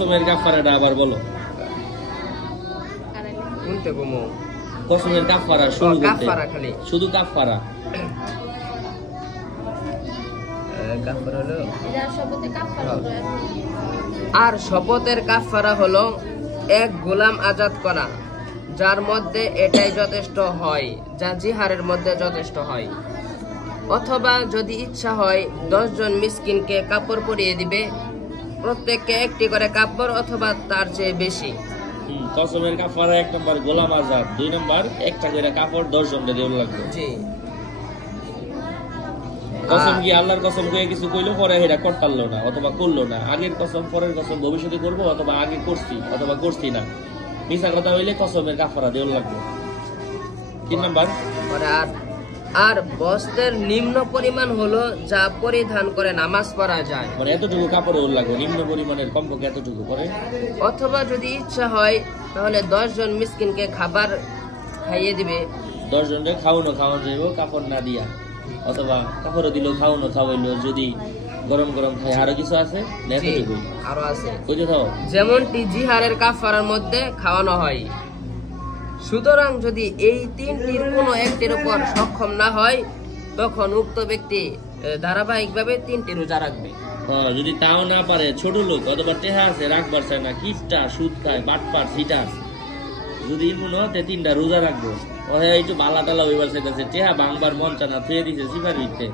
কসমের কাফারাটা আবার বলো। কোনতে কমো? কসমের কাফারা শুরু করতে কাফারা খালি শুধু কাফারা। কাফারা হলো আর শপথের কাফারা হলো এক গোলাম আজাদ করা, যার মধ্যে এটাই যথেষ্ট হয়, যা জিহারের মধ্যে যথেষ্ট হয়। অথবা যদি ইচ্ছা হয় 10 জন মিসকিনকে কাপড় পরিয়ে দিবে, প্রত্যেককে একটি করে কাপড় অথবা তার চেয়ে বেশি। কসমের কাফারা 1 নম্বর গোলাম আজাদ, 2 নম্বর একটা করে কাপড় 10 জনকে দেওয়া লাগবে। জি। কসম কি আল্লাহর কসম কয়ে কিছু কইলো পরে এটা করতারলো না অথবা করলো না, আগের কসম পরের কসম ভবিষ্যতে করবো অথবা আগে করছি অথবা করছি না, মিছা কথা হইলে কসমের কাফারা দেওয়া লাগবে। 3 নম্বর আর বস্ত্রের নিম্ন পরিমাণ হলো যা পরিধান করে নামাজ পড়া যায়, মানে এতটুকু কাপড় ওর লাগবে, নিম্ন পরিমাণের কমপক্ষে এতটুকু করে। অথবা যদি ইচ্ছা হয় তাহলে 10 জন মিসকিনকে খাবার খাইয়ে দিবে। 10 জনকে খাওয়ানো যাইব কাপড় না দিয়া, অথবা কাপড় দিল খাওয়ানো খাওয়াইলো, যদি গরম গরম খাই। আরো কিছু আছে? আরো আছে, বুঝে থাও, যেমনটি জিহারের কাফারার মধ্যে খাওয়ানো হয়। সুতরাং যদি এই 3টির কোনো একটির উপর সক্ষম না হয়, তখন উক্ত ব্যক্তি ধারাবাহিকভাবে 3টি রোজা রাখবে। যদি তাও না পারে, ছোট লোক অথবা টেহা আছে রাখবার চায় না, কিপটা সুদ খায় বাটপার সিটার, যদি মনে হতে 3টা রোজা রাখবো, একটু বালা টালা হইবার চাইতেছে, টেহা ভাঙবার মন চানা থুয়ে দিছে সিপার ভিতরে,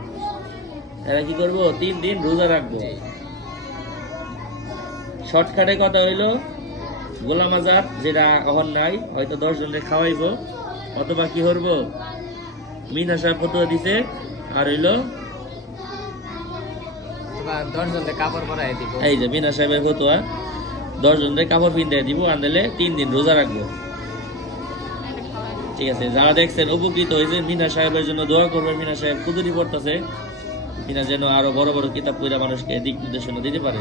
এরা কি করবো 3 দিন রোজা রাখবো। শর্টকাটে কথা হইলো গোলাম আজাদ যেটা এখন নাই, হয়তো 10 জনের খাওয়াইবো, অথবা কি করবো মিনা সাহেব ফতোয়া দিছে, আর হইলো 10 জনের কাপড় পরাই দিব। এই যে মিনা সাহেবের ফতোয়া, 10 জনের কাপড় পিন্দাই দিব, আনলে 3 দিন রোজা রাখবো। ঠিক আছে, যারা দেখছেন উপকৃত হয়েছে, মিনা সাহেবের জন্য দোয়া করবেন। মিনা সাহেব কুদুরি পড়তেছে, মিনা যেন আরো বড় বড় কিতাব পড়া মানুষকে দিক নির্দেশনা দিতে পারে।